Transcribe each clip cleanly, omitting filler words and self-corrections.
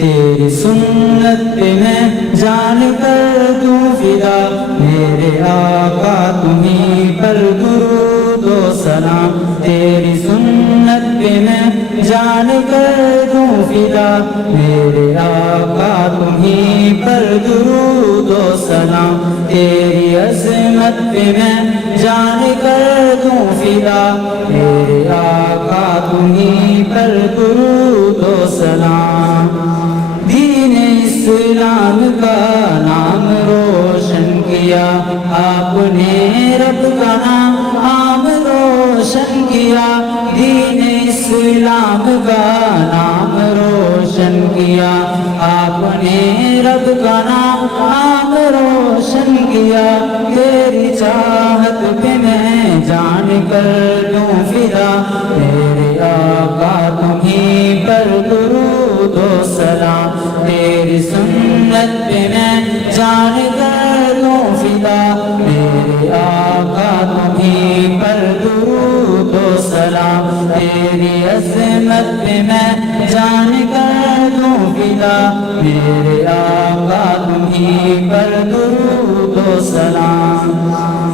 تیری سنت پہ میں جان کر دوں فدا، میرے آقا تمہیں پر درود و سلام، تیری سنت پہ میں جان کر دوں فدا، میرے آقا تمہیں پر درود و سلام، تیری عظمت پہ میں جان کر دوں فدا، میرے آقا تمہیں پر درود و سلام۔ دین اسلام کا نام روشن کیا آپ نے، رب کا نام روشن کیا، دین اسلام کا نام روشن کیا آپ نے، رب کا نام روشن کیا، تیری چاہت پہ میں جان کر دوں فدا، میرے آقا تمہیں پر درود و سلام، تیری سنت پہ میں جان کر دوں فدا، میرے آقا تمہیں پر درود و سلام، تیری عظمت پہ میں جان کر دوں فدا، میرے آقا تمہیں پر درود و سلام۔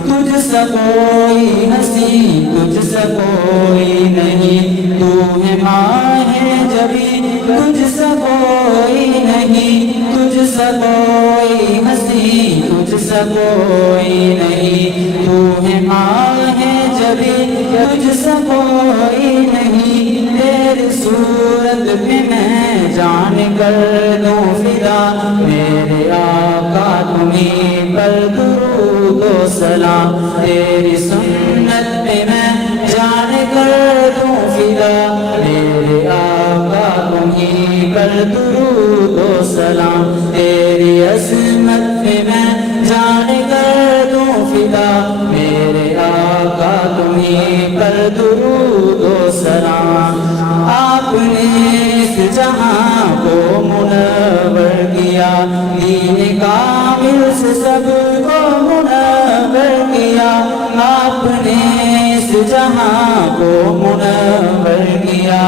تجھ سا کوئی ہنسی تجھ سا کوئی نہیں، تو ہے ماہ جبی تجھ سا کوئی نہیں، تجھ سا کوئی ہنسی تجھ سا کوئی نہیں، تو ہے ماہ جبی تجھ سا کوئی نہیں، تیری صورت پہ میں جان کر دوں فدا، میرے آقا تمہیں پر درود و سلام، تیری سنت پہ میں جان کر دوں فدا، میرے آقا تمہیں پر درود و سلام، تیری عظمت پہ میں جان کر دوں فدا، میرے آقا تمہیں پر درود و سلام۔ آپ نے اس جہاں کو منور کیا، دین کامل سے سب کو منور کیا، آپ نے اس جہاں کو منور کیا،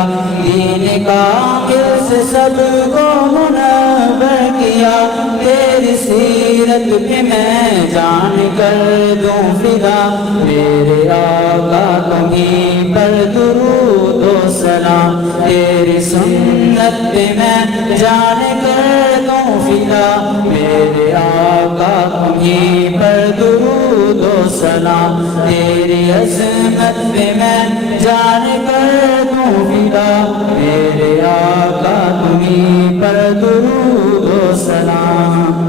دین کامل سے سب کو منور کیا، تیری سیرت پہ میں جان کر دوں فدا، میرے آقا تمہیں پر درود و سلام، تیری سنت پہ میں جان کر دوں فدا، میرے آقا تمہیں پر درود و سلام، تیری عظمت پہ میں جان کر دوں فدا، میرے آقا تمہیں پر درود و سلام۔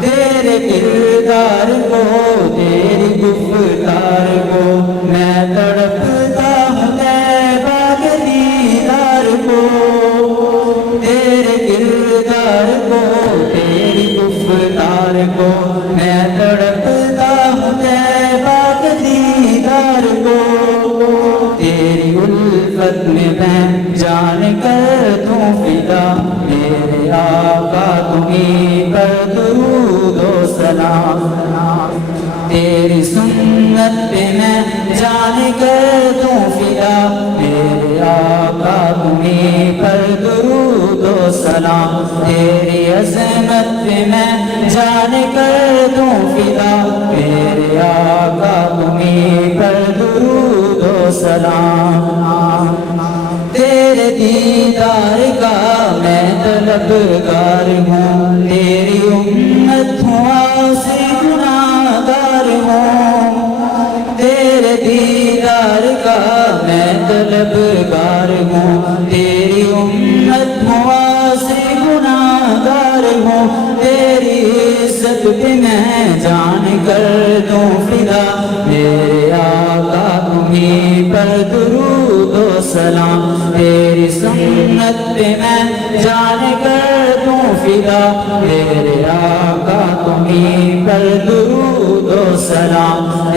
تیرے کردار کو تیری گفتار کو میں تڑپتا ہوں طیبہ کے دیدار کو، تیرے کردار کو تیری گفتار کو میں تڑپتا ہوں طیبہ کے دیدار کو، تیری الفت میں جان کر دوں فدا، میرے آقا تمہیں پر درود و سلام، تیری سنت پہ میں جان کر دوں فدا، میرے آقا تمہیں پر درود و سلام، تیری عظمت پہ میں جان کر دوں فدا، میرے آقا تمہیں پر درود و سلام۔ تیرے دیدار کا میں طلبگار ہوں، تیری امت ہوں عاصی گناہگار ہوں، تیرے دیدار کا میں طلبگار ہوں، تیری امت ہوں عاصی گناہگار ہوں، تیری عزت پہ میں جان کر دوں فدا، میرے آقا تمہیں پر درود و سلام، تیری سنت پہ میں جان کر دوں فدا، میرے آقا تمہیں پر درود و سلام،